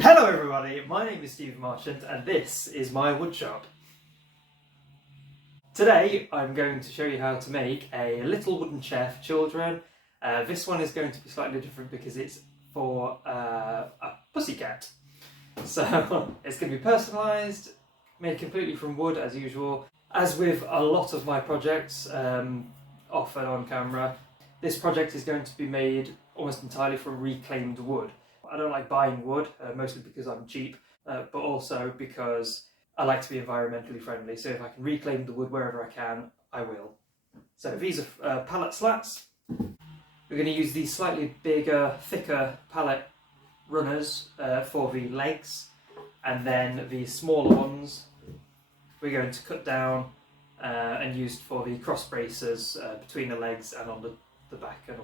Hello everybody, my name is Stevie Marchant and this is my woodshop. Today I'm going to show you how to make a little wooden chair for children. This one is going to be slightly different because it's for a pussycat. So it's going to be personalised, made completely from wood as usual. As with a lot of my projects off and on camera, this project is going to be made almost entirely from reclaimed wood. I don't like buying wood, mostly because I'm cheap, but also because I like to be environmentally friendly. So if I can reclaim the wood wherever I can, I will. So these are pallet slats. We're going to use these slightly bigger, thicker pallet runners for the legs, and then the smaller ones we're going to cut down and use for the cross braces between the legs and on the back and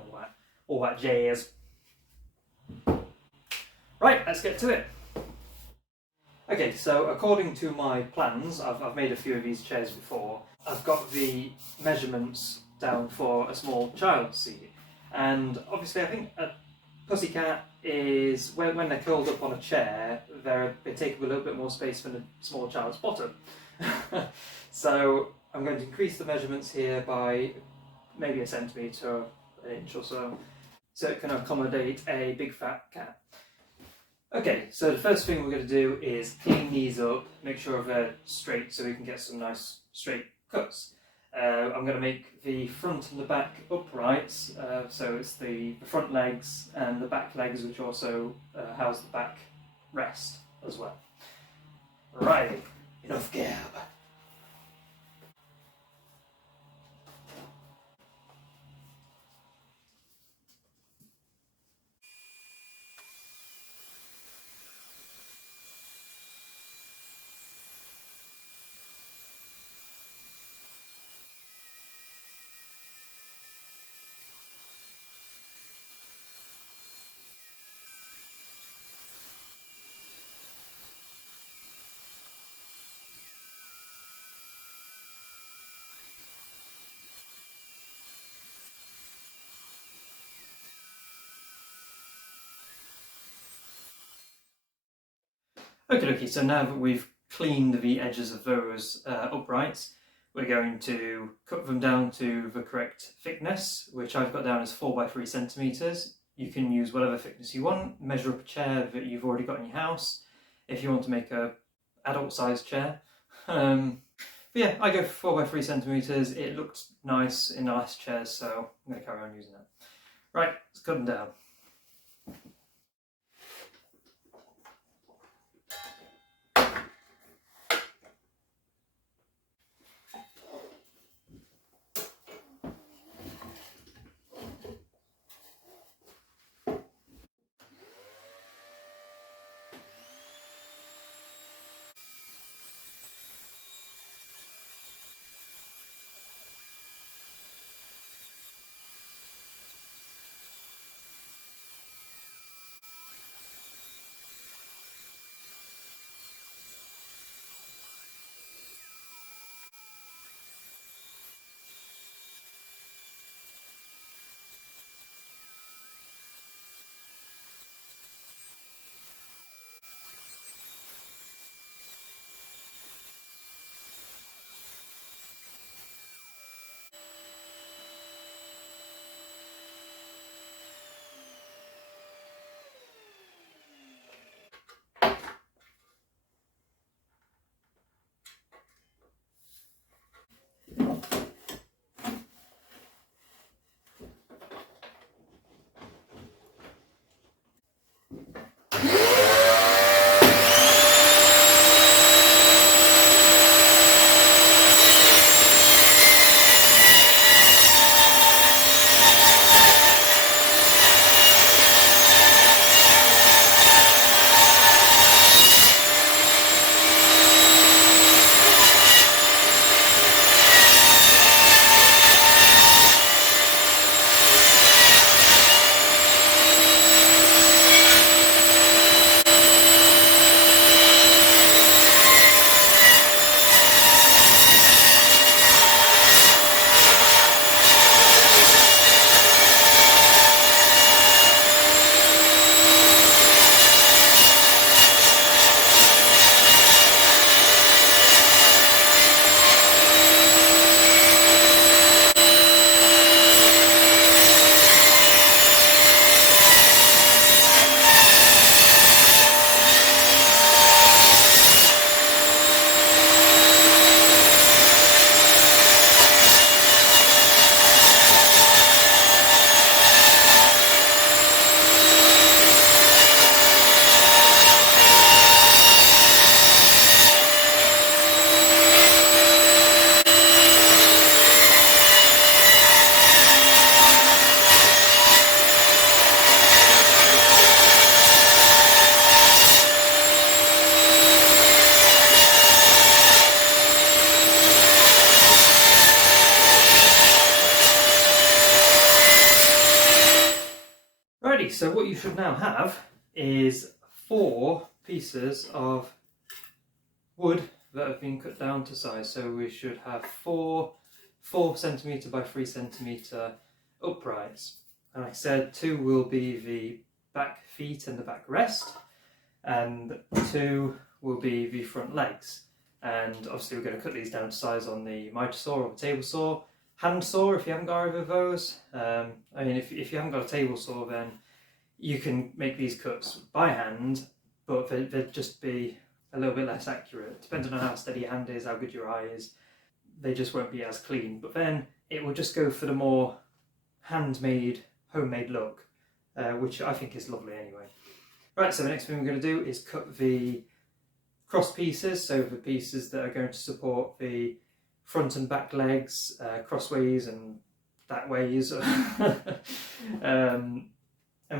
all that jazz. Right, let's get to it. Okay, so according to my plans, I've made a few of these chairs before. I've got the measurements down for a small child seat, and obviously I think a pussycat is, when they're curled up on a chair, they take up a little bit more space than a small child's bottom. So I'm going to increase the measurements here by maybe a centimetre, an inch or so it can accommodate a big fat cat. Okay, so the first thing we're going to do is clean these up, make sure they're straight so we can get some nice straight cuts. I'm going to make the front and the back uprights, so it's the front legs and the back legs, which also house the back rest as well. Right, enough gab. Okay, so now that we've cleaned the edges of those uprights, we're going to cut them down to the correct thickness, which I've got down as 4 by 3 centimetres. You can use whatever thickness you want, measure up a chair that you've already got in your house, if you want to make a adult sized chair. But yeah, I go for 4 by 3 centimetres. It looked nice in the last chairs, so I'm going to carry on using that. Right, let's cut them down. so what you should now have is 4 pieces of wood that have been cut down to size. So we should have 4 cm by 3 cm uprights. And like I said, 2 will be the back feet and the backrest, and 2 will be the front legs. And obviously we're going to cut these down to size on the miter saw or the table saw. Hand saw if you haven't got either of those. I mean, if you haven't got a table saw, then you can make these cuts by hand, but they'd just be a little bit less accurate. Depending on how steady your hand is, how good your eye is, they just won't be as clean. But then it will just go for the more handmade, homemade look, which I think is lovely anyway. Right, so the next thing we're going to do is cut the cross pieces, so the pieces that are going to support the front and back legs, crossways and that ways. And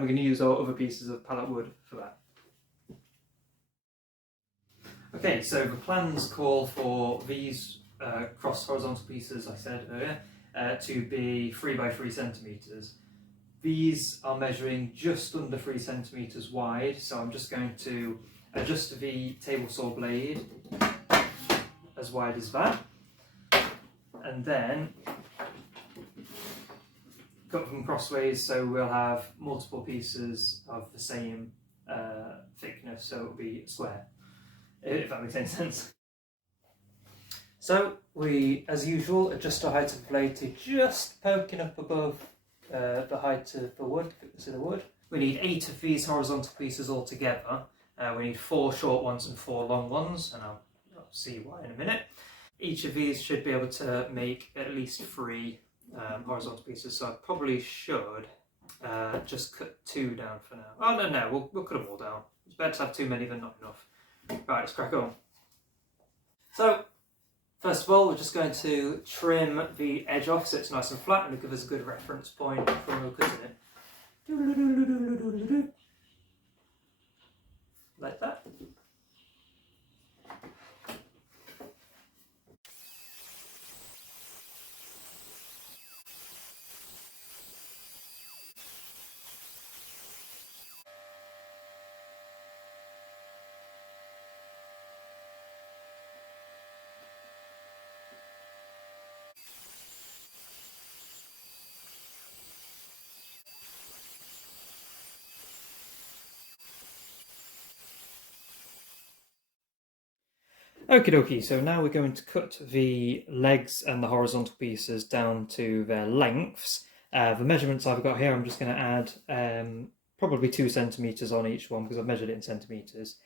we're going to use our other pieces of pallet wood for that. Okay, so the plans call for these cross horizontal pieces, I said earlier, to be 3 by 3 centimetres. These are measuring just under 3 centimetres wide, so I'm just going to adjust the table saw blade as wide as that, and then cut them crossways so we'll have multiple pieces of the same thickness, so it'll be square, if that makes any sense. So we, as usual, adjust our height of the blade to just poking up above the height of the wood, thickness of the wood. We need 8 of these horizontal pieces altogether. We need 4 short ones and 4 long ones, and I'll see why in a minute. Each of these should be able to make at least 3 horizontal pieces, so I probably should just cut 2 down for now. Oh no, we'll cut them all down. It's better to have too many than not enough. Right, let's crack on. So, first of all, we're just going to trim the edge off so it's nice and flat, and it'll give us a good reference point when we're cutting it. Like that. Okie dokie, so now we're going to cut the legs and the horizontal pieces down to their lengths. The measurements I've got here, I'm just going to add probably 2 centimetres on each one because I've measured it in centimetres,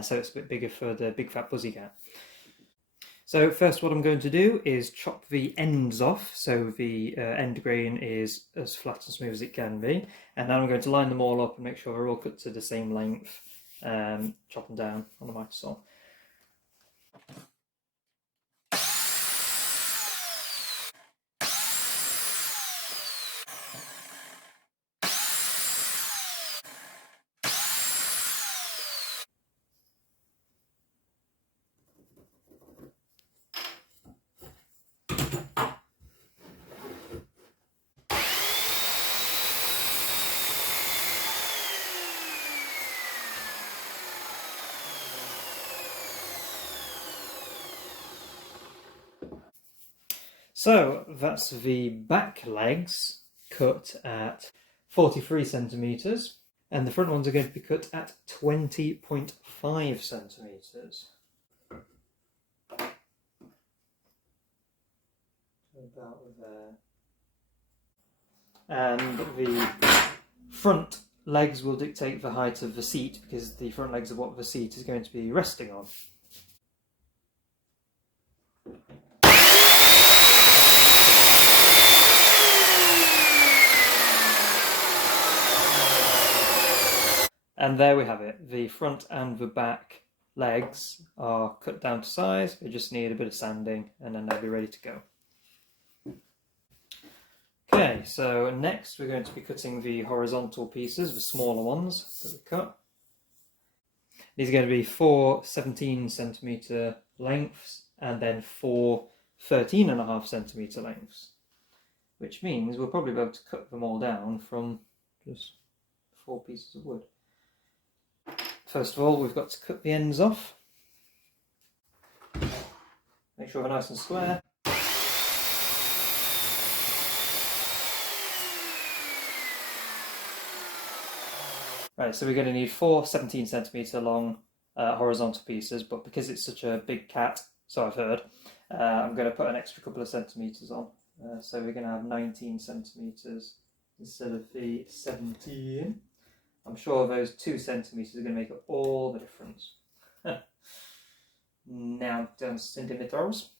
so it's a bit bigger for the big fat pussycat. So first what I'm going to do is chop the ends off so the end grain is as flat and smooth as it can be, and then I'm going to line them all up and make sure they're all cut to the same length, chop them down on the miter saw. So that's the back legs cut at 43 centimetres, and the front ones are going to be cut at 20.5 centimetres. About there. And the front legs will dictate the height of the seat because the front legs are what the seat is going to be resting on. And there we have it. The front and the back legs are cut down to size. They just need a bit of sanding and then they'll be ready to go. Okay, so next we're going to be cutting the horizontal pieces, the smaller ones that we cut. These are going to be 4 17 centimetre lengths and then 4 13.5 centimetre lengths, which means we'll probably be able to cut them all down from just 4 pieces of wood. First of all, we've got to cut the ends off. Make sure they're nice and square. Right, so we're going to need 4 17cm long horizontal pieces, but because it's such a big cat, so I've heard, I'm going to put an extra couple of centimetres on. So we're going to have 19 centimetres instead of the 17. I'm sure those 2 centimetres are going to make all the difference. Now down centimetres.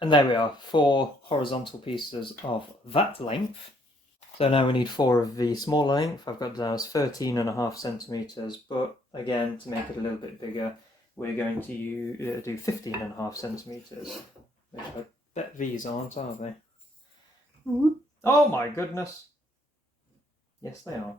And there we are, 4 horizontal pieces of that length. So now we need 4 of the smaller length. I've got down as 13.5 centimetres, but again, to make it a little bit bigger, we're going to do 15.5 centimetres. Which I bet these aren't, are they? Oh my goodness! Yes, they are.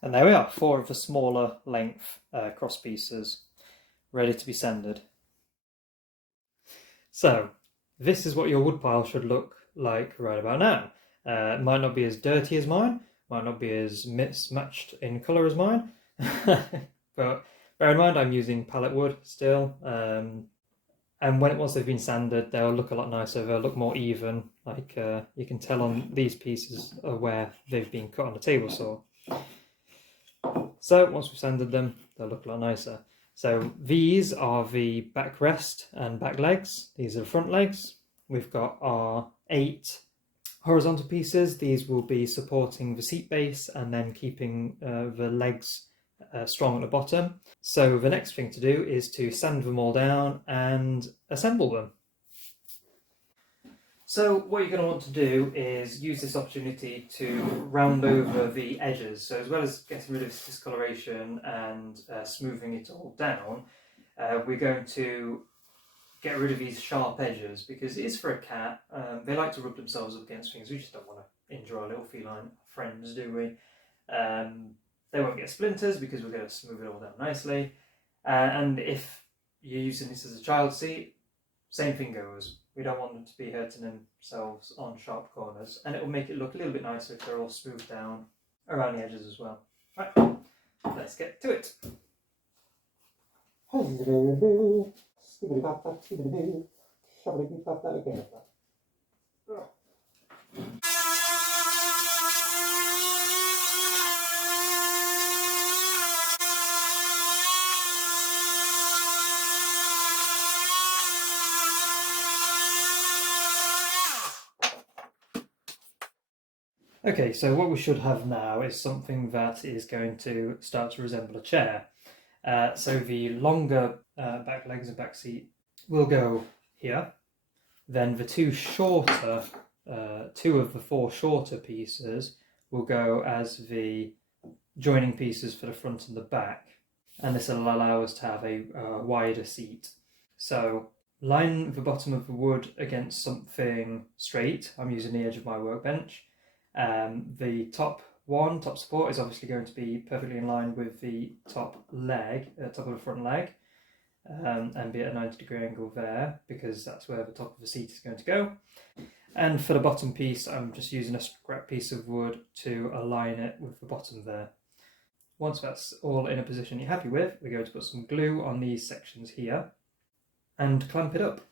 And there we are, 4 of the smaller length cross pieces ready to be sanded. So, this is what your woodpile should look like right about now. It might not be as dirty as mine, might not be as mismatched in colour as mine, but bear in mind I'm using pallet wood still, and once they've been sanded they'll look a lot nicer, they'll look more even, like you can tell on these pieces where they've been cut on a table saw. So once we've sanded them, they'll look a lot nicer. So these are the backrest and back legs. These are the front legs. We've got our 8 horizontal pieces. These will be supporting the seat base and then keeping the legs strong at the bottom. So the next thing to do is to sand them all down and assemble them. So what you're going to want to do is use this opportunity to round over the edges. So as well as getting rid of this discoloration and smoothing it all down, we're going to get rid of these sharp edges because it is for a cat. They like to rub themselves up against things. We just don't want to injure our little feline friends, do we? They won't get splinters because we're going to smooth it all down nicely. And if you're using this as a child seat, same thing goes. We don't want them to be hurting themselves on sharp corners, and it will make it look a little bit nicer if they're all smoothed down around the edges as well. Right, let's get to it. Okay, so what we should have now is something that is going to start to resemble a chair. So the longer back legs and back seat will go here. Then the 2 shorter, 2 of the 4 shorter pieces will go as the joining pieces for the front and the back. And this will allow us to have a wider seat. So line the bottom of the wood against something straight. I'm using the edge of my workbench. The top support is obviously going to be perfectly in line with the top leg, top of the front leg. and be at a 90-degree angle there, because that's where the top of the seat is going to go. And for the bottom piece, I'm just using a scrap piece of wood to align it with the bottom there. Once that's all in a position you're happy with, we're going to put some glue on these sections here and clamp it up.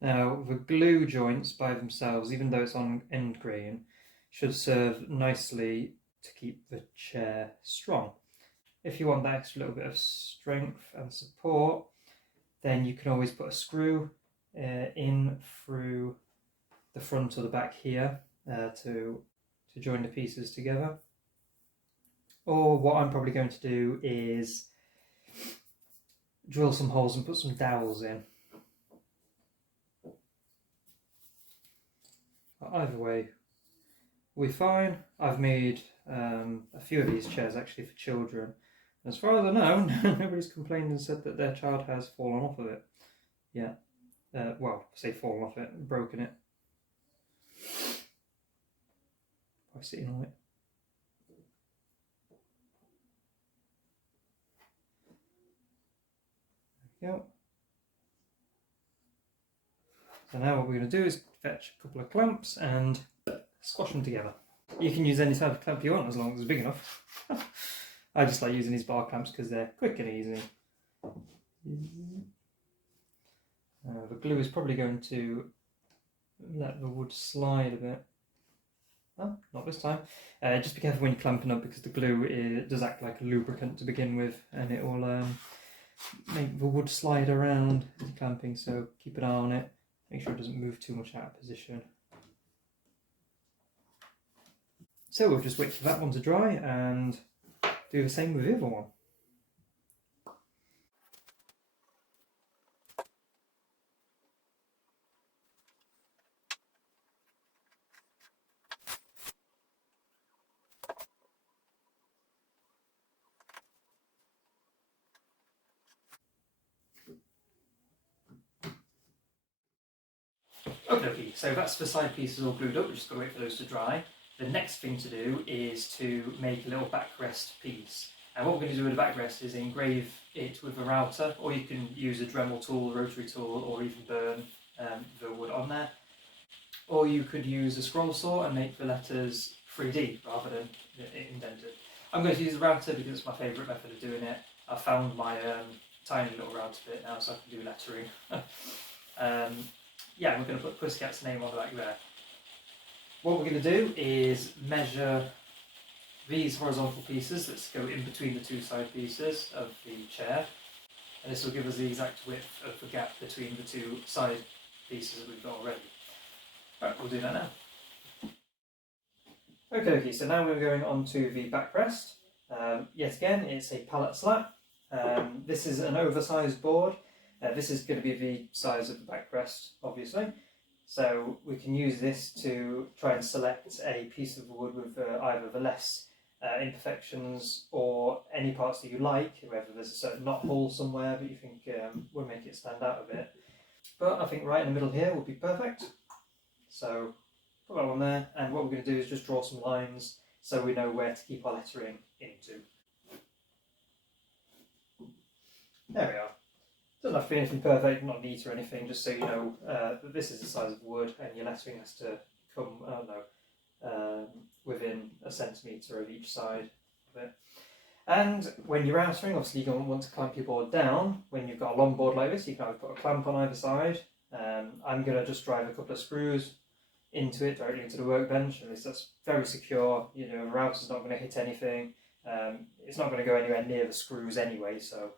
Now, the glue joints by themselves, even though it's on end grain, should serve nicely to keep the chair strong. If you want that extra little bit of strength and support, then you can always put a screw in through the front or the back here to join the pieces together. Or what I'm probably going to do is drill some holes and put some dowels in. Either way, we're fine. I've made a few of these chairs actually for children. As far as I know, nobody's complained and said that their child has fallen off of it. Yeah. Well, say fallen off it, broken it by sitting on it. There we go. So now what we're going to do is fetch a couple of clamps and squash them together. You can use any type of clamp you want as long as it's big enough. I just like using these bar clamps because they're quick and easy. The glue is probably going to let the wood slide a bit. Oh, not this time. Just be careful when you're clamping up, because the glue does act like a lubricant to begin with, and it will make the wood slide around as you're clamping, so keep an eye on it. Make sure it doesn't move too much out of position. So we'll just wait for that one to dry and do the same with the other one. Okay, so that's the side pieces all glued up. We've just got to wait for those to dry. The next thing to do is to make a little backrest piece. And what we're going to do with the backrest is engrave it with a router, or you can use a Dremel tool, rotary tool, or even burn the wood on there. Or you could use a scroll saw and make the letters 3D rather than indented. I'm going to use the router because it's my favourite method of doing it. I found my tiny little router bit now, so I can do lettering. Yeah, we're going to put Pussycat's name on the back there. What we're going to do is measure these horizontal pieces that go in between the two side pieces of the chair, and this will give us the exact width of the gap between the two side pieces that we've got already. Right, we'll do that now. Okay, so now we're going on to the backrest. Yet again, it's a pallet slat. This is an oversized board. This is going to be the size of the backrest, obviously. So we can use this to try and select a piece of wood with either the less imperfections or any parts that you like, whether there's a certain knot hole somewhere that you think will make it stand out a bit. But I think right in the middle here would be perfect. So put that one there, and what we're going to do is just draw some lines so we know where to keep our lettering into. There we are. Doesn't have to be anything perfect, not neat or anything, just so you know that this is the size of wood and your lettering has to come, I don't know, within a centimetre of each side of it. And when you're outering, obviously you're going to want to clamp your board down. When you've got a long board like this, you can either put a clamp on either side. I'm going to just drive a couple of screws into it, directly into the workbench, and that's very secure. You know, the router's not going to hit anything. It's not going to go anywhere near the screws anyway, so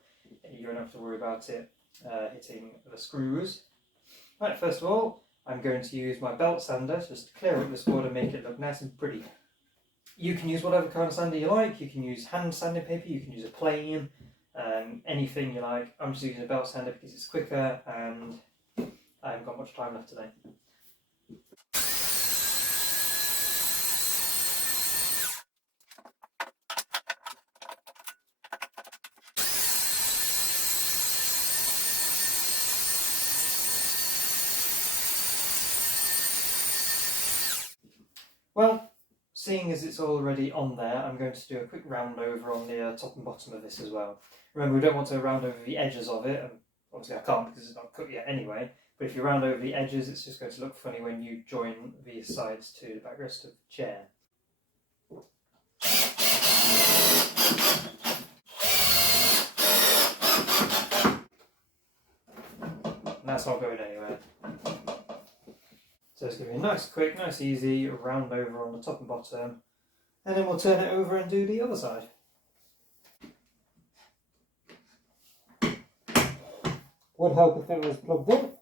you don't have to worry about it hitting the screws. Right, first of all, I'm going to use my belt sander just to clear up this board and make it look nice and pretty. You can use whatever kind of sander you like. You can use hand sanding paper, you can use a plane, anything you like. I'm just using a belt sander because it's quicker and I haven't got much time left today. Well, seeing as it's already on there, I'm going to do a quick round over on the top and bottom of this as well. Remember, we don't want to round over the edges of it, and obviously I can't because it's not cut yet anyway, but if you round over the edges, it's just going to look funny when you join the sides to the backrest of the chair. And that's not going anywhere. So it's going to be a nice, quick, nice, easy round over on the top and bottom, and then we'll turn it over and do the other side. Would help if it was plugged in.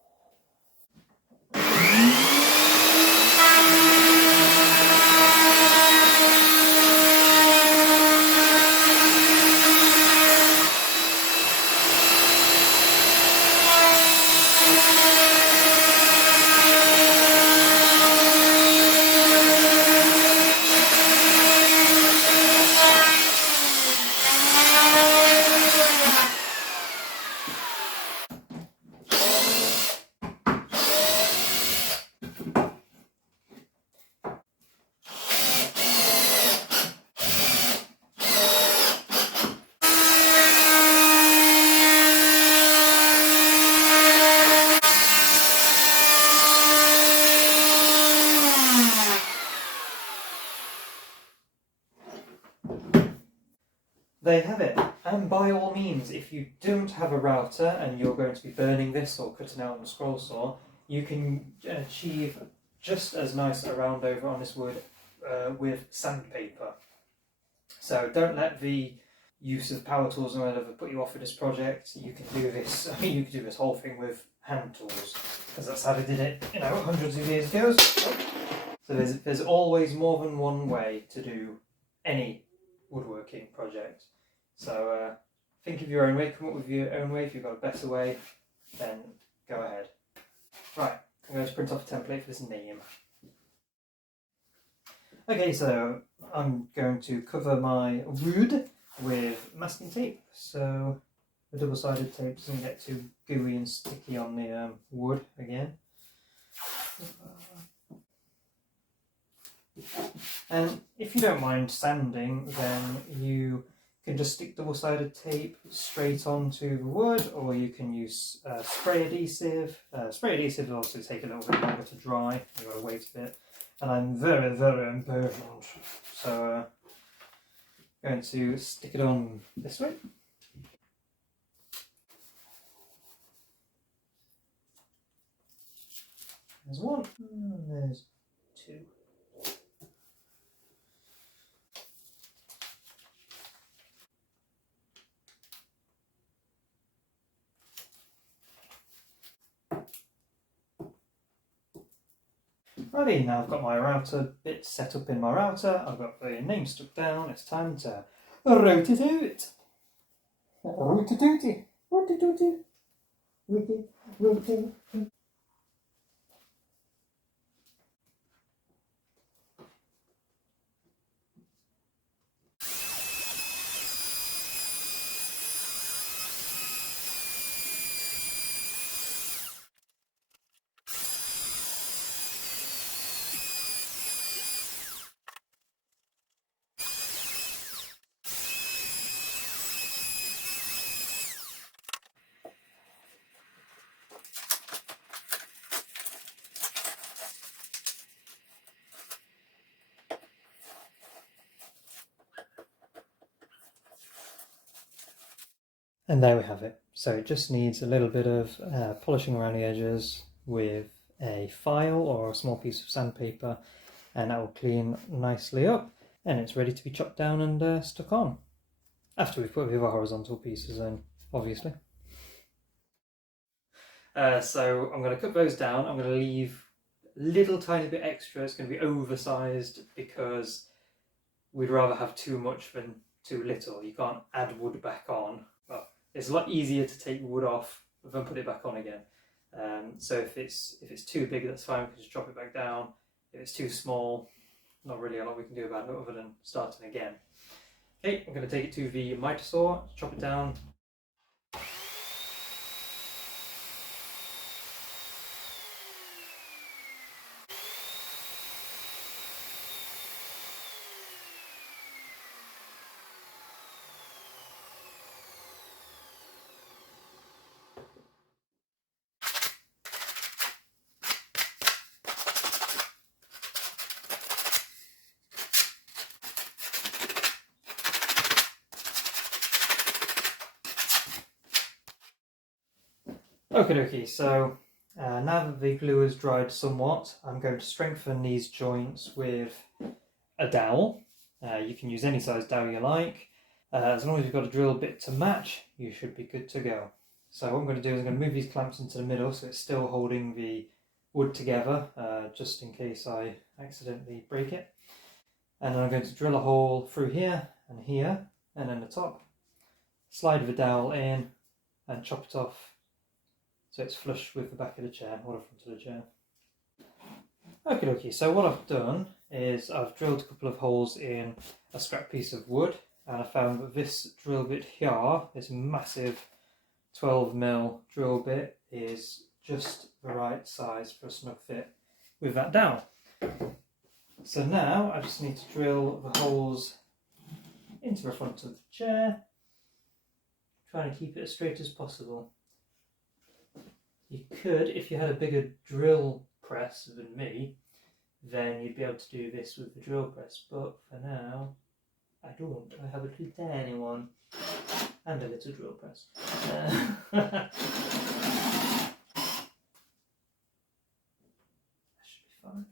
There you have it. And by all means, if you don't have a router and you're going to be burning this or cutting out on a scroll saw, you can achieve just as nice a round over on this wood with sandpaper. So don't let the use of power tools and whatever put you off with this project. You can do this. I mean, you can do this whole thing with hand tools, because that's how they did it, you know, hundreds of years ago. So there's always more than one way to do any woodworking project. So think of your own way, come up with your own way. If you've got a better way, then go ahead. Right, I'm going to print off a template for this name. Okay, so I'm going to cover my wood with masking tape, so the double-sided tape doesn't get too gooey and sticky on the wood again. And if you don't mind sanding, then you can just stick double-sided tape straight onto the wood, or you can use spray adhesive. Spray adhesive will also take a little bit longer to dry. You've got to wait a bit. And I'm very, very impatient, so I'm going to stick it on this way. There's one, and there's two. Righty, now I've got my router bit set up in my router, I've got the name stuck down, it's time to route it out. Root-a-tooty, root-a-tooty, root-a-tooty. And there we have it. So it just needs a little bit of polishing around the edges with a file or a small piece of sandpaper, and that will clean nicely up, and it's ready to be chopped down and stuck on. After we've put the other horizontal pieces in, obviously. So I'm going to cut those down. I'm going to leave a little tiny bit extra. It's going to be oversized because we'd rather have too much than too little. You can't add wood back on. Well, it's a lot easier to take wood off than put it back on again. So if it's too big, that's fine. We can just drop it back down. If it's too small, not really a lot we can do about it other than starting again. Okay, I'm going to take it to the miter saw, chop it down. Okie dokie, so now that the glue has dried somewhat, I'm going to strengthen these joints with a dowel. You can use any size dowel you like. As long as you've got a drill bit to match, you should be good to go. So what I'm going to do is I'm going to move these clamps into the middle so it's still holding the wood together, just in case I accidentally break it. And then I'm going to drill a hole through here, and then the top. Slide the dowel in and chop it off so it's flush with the back of the chair, or the front of the chair. Okie dokie, so what I've done is I've drilled a couple of holes in a scrap piece of wood, and I found that this drill bit here, this massive 12mm drill bit, is just the right size for a snug fit with that dowel. So now I just need to drill the holes into the front of the chair, trying to keep it as straight as possible. You could, if you had a bigger drill press than me, then you'd be able to do this with the drill press, but for now I don't. I have a little tiny one and a little drill press. That should be fine.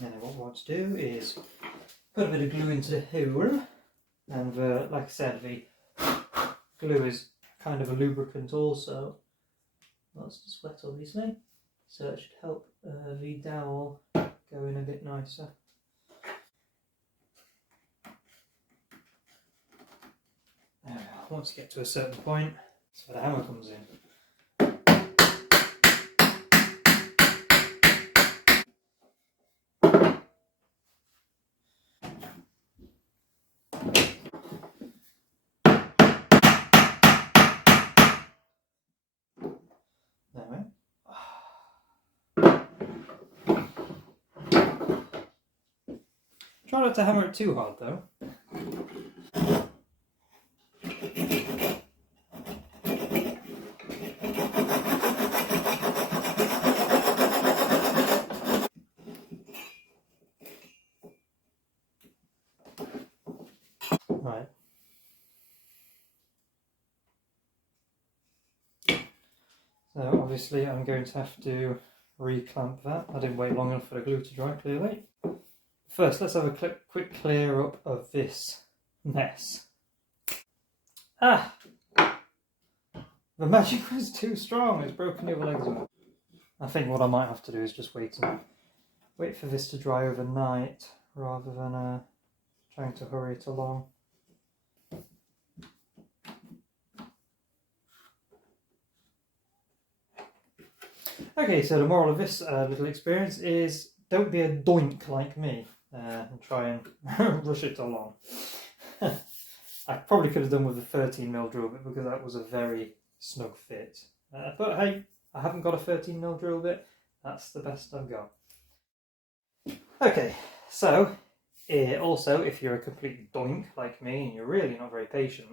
And then what we want to do is put a bit of glue into the hole, and like I said, the glue is kind of a lubricant also. Well, it's just wet obviously, so it should help the dowel go in a bit nicer. Once you get to a certain point, that's where the hammer comes in. Try not to hammer it too hard though. Right. So obviously I'm going to have to reclamp that. I didn't wait long enough for the glue to dry, clearly. First, let's have a quick clear up of this mess. Ah! The magic was too strong, it's broken the other legs off. I think what I might have to do is just wait for this to dry overnight, rather than trying to hurry it along. Okay, so the moral of this little experience is don't be a doink like me and try and rush it along. I probably could have done with a 13mm drill bit because that was a very snug fit. But hey, I haven't got a 13mm drill bit, that's the best I've got. Okay, so also if you're a complete doink like me and you're really not very patient,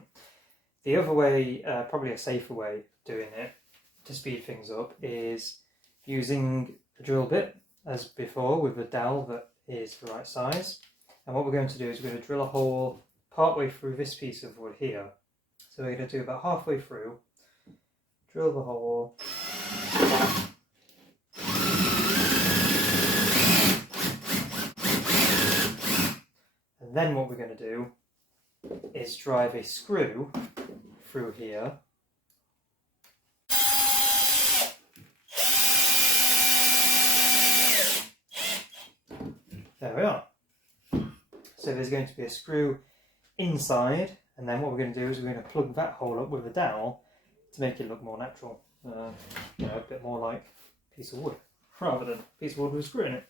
the other way, probably a safer way of doing it to speed things up, is using a drill bit as before with a dowel that is the right size. And what we're going to do is we're going to drill a hole partway through this piece of wood here. So we're going to do about halfway through, drill the hole, and then what we're going to do is drive a screw through here. There we are. So there's going to be a screw inside, and then what we're going to do is we're going to plug that hole up with a dowel to make it look more natural. You know, a bit more like a piece of wood, rather than a piece of wood with a screw in it.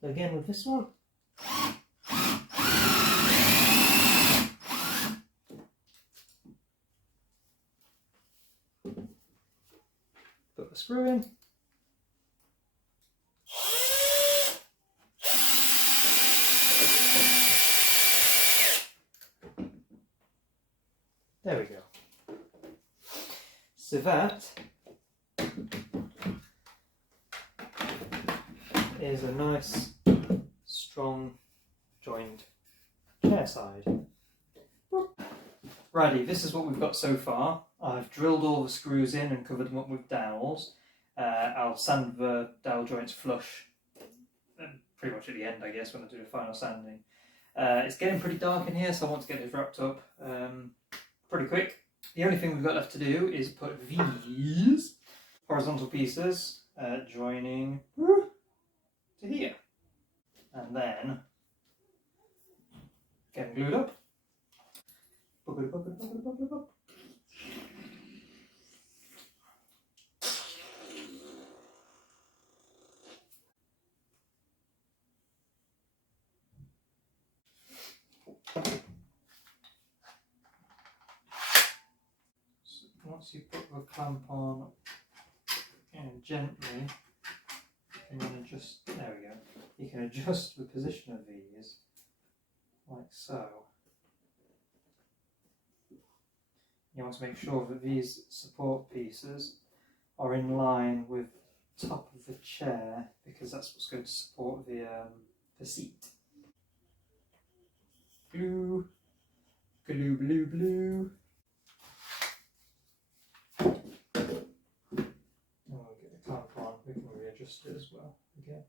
So again with this one, put the screw in. There we go. So that is a nice, strong, joined chair side. Righty, this is what we've got so far. I've drilled all the screws in and covered them up with dowels. I'll sand the dowel joints flush pretty much at the end, I guess, when I do the final sanding. It's getting pretty dark in here, so I want to get this wrapped up pretty quick. The only thing we've got left to do is put these horizontal pieces joining to here, and then get them glued up. Once you put the clamp on and gently, you can adjust, there we go, you can adjust the position of these like so. You want to make sure that these support pieces are in line with the top of the chair, because that's what's going to support the seat. Glue, glue, glue, glue. We'll get the clamp on, we can readjust it as well again.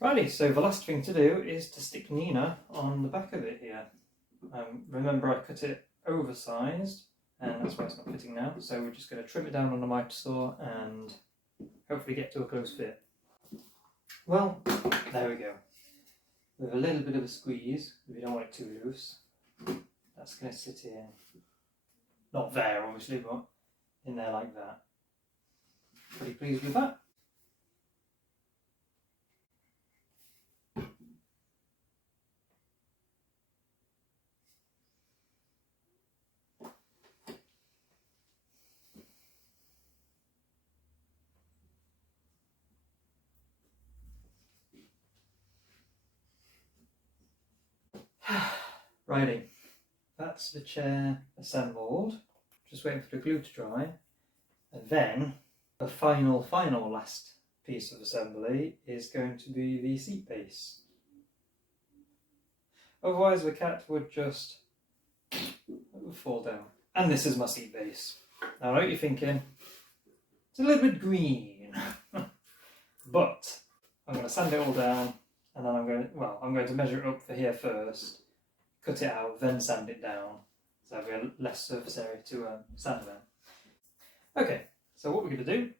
Righty, so the last thing to do is to stick Nina on the back of it here. Remember, I cut it oversized, and that's why it's not fitting now, so we're just going to trim it down on the miter saw and hopefully get to a close fit. Well, there we go. With a little bit of a squeeze, if you don't want it too loose, that's going to sit in, not there obviously, but in there like that. Pretty pleased with that. Righty, that's the chair assembled. Just waiting for the glue to dry. And then the final last piece of assembly is going to be the seat base. Otherwise the cat would just fall down. And this is my seat base. Now I know what you're thinking, it's a little bit green. But I'm going to sand it all down, and then I'm going to measure it up for here first, cut it out, then sand it down, so I've got less surface area to sand down. Okay, so what we're going to do,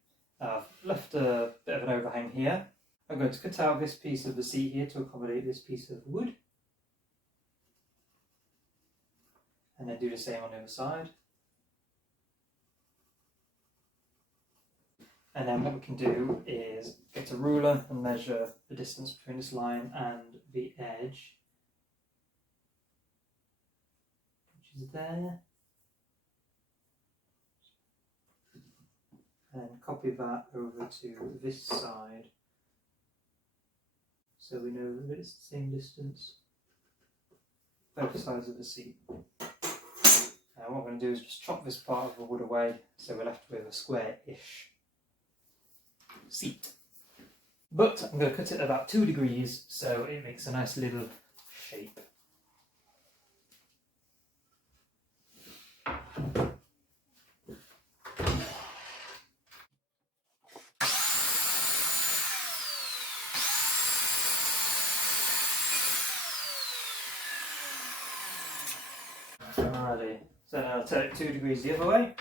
I've left a bit of an overhang here. I'm going to cut out this piece of the seat here to accommodate this piece of wood, and then do the same on the other side. And then what we can do is get a ruler and measure the distance between this line and the edge, which is there, and copy that over to this side, so we know that it's the same distance both sides of the seat. Now what I'm going to do is just chop this part of the wood away, so we're left with a square-ish seat. But I'm going to cut it about 2 degrees so it makes a nice little shape. Alrighty, so now I'll turn it 2 degrees the other way.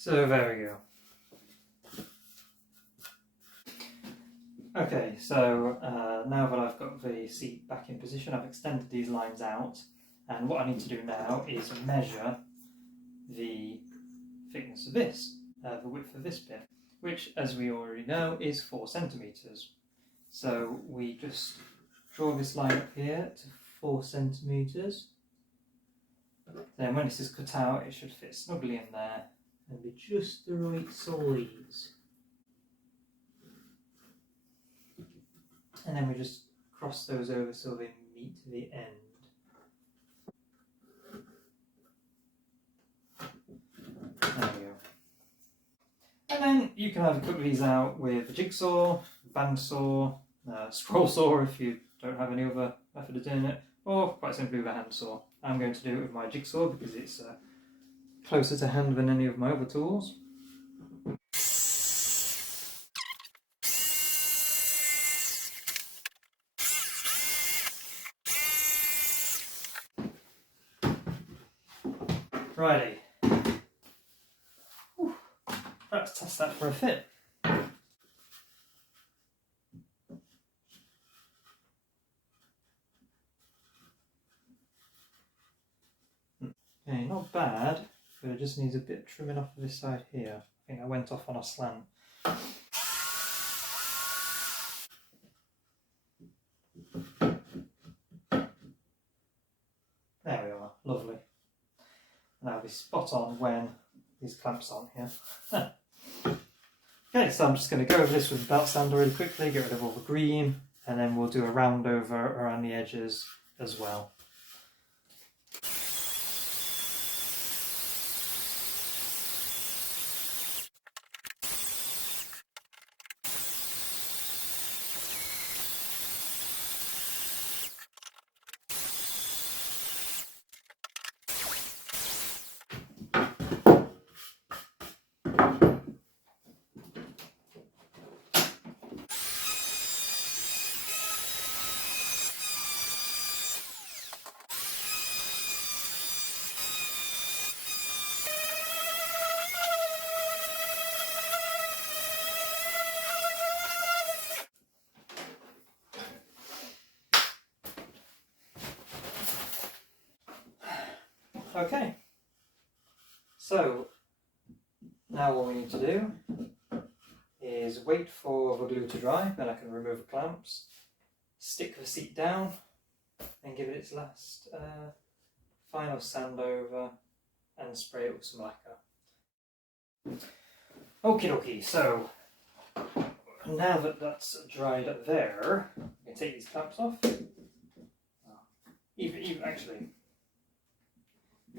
So there we go. Okay, so now that I've got the seat back in position, I've extended these lines out, and what I need to do now is measure the thickness of this, the width of this bit, which, as we already know, is 4 centimetres. So we just draw this line up here to 4 centimetres. Then when this is cut out, it should fit snugly in there and be just the right size. And then we just cross those over so they meet the end. There we go. And then you can either cut these out with a jigsaw, bandsaw, scroll saw if you don't have any other method of doing it, or quite simply with a handsaw. I'm going to do it with my jigsaw because it's closer to hand than any of my other tools. Righty. Whew. Let's test that for a fit. Okay, not bad, but it just needs a bit of trimming off of this side here. I think I went off on a slant. There we are, lovely. And that'll be spot on when these clamps on here. Okay, so I'm just going to go over this with a belt sander really quickly, get rid of all the green, and then we'll do a round over around the edges as well. Okay, so now what we need to do is wait for the glue to dry, then I can remove the clamps, stick the seat down and give it its last final sand over and spray it with some lacquer. Okie dokie, so now that that's dried up there, I'm going to take these clamps off. Even actually,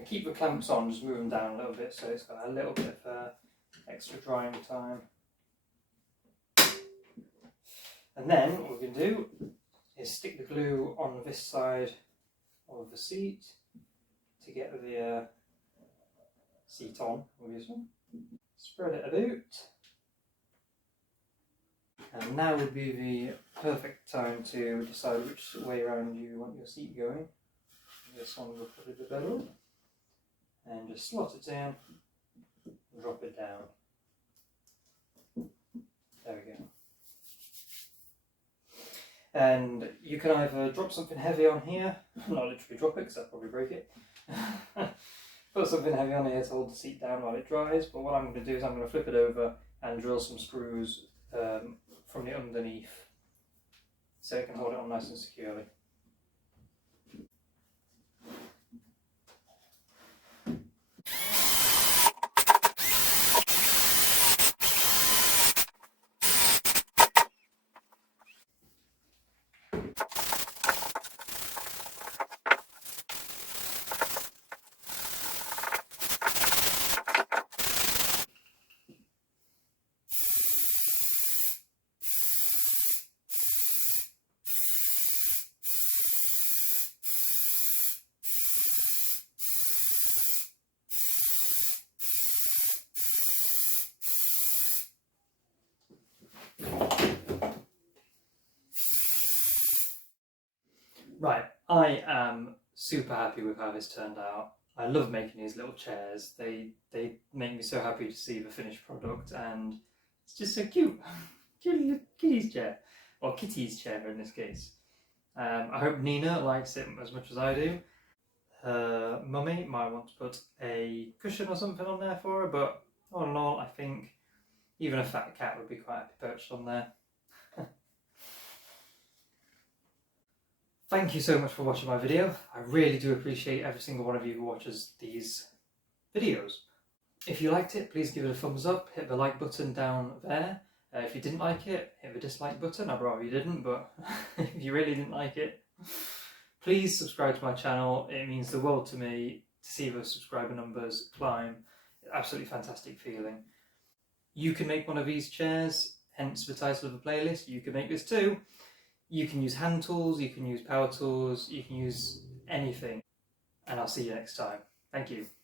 keep the clamps on, just move them down a little bit so it's got a little bit of extra drying time. And then what we can do is stick the glue on this side of the seat to get the seat on, obviously. Spread it about. And now would be the perfect time to decide which way around you want your seat going. This one will probably be better. And just slot it in, drop it down. There we go. And you can either drop something heavy on here, not literally drop it because I'll probably break it. Put something heavy on here to hold the seat down while it dries, but what I'm going to do is I'm going to flip it over and drill some screws from the underneath so it can hold it on nice and securely. Right, I am super happy with how this turned out. I love making these little chairs. They make me so happy to see the finished product, and it's just so cute. Cute little kitty's chair. or Kitty's chair in this case. I hope Nina likes it as much as I do. Her mummy might want to put a cushion or something on there for her, but all in all, I think even a fat cat would be quite happy perched on there. Thank you so much for watching my video. I really do appreciate every single one of you who watches these videos. If you liked it, please give it a thumbs up, hit the like button down there. If you didn't like it, hit the dislike button. I'd rather you didn't, but if you really didn't like it, please subscribe to my channel. It means the world to me to see the subscriber numbers climb. Absolutely fantastic feeling. You can make one of these chairs, hence the title of the playlist. You can make this too. You can use hand tools, you can use power tools, you can use anything. And I'll see you next time. Thank you.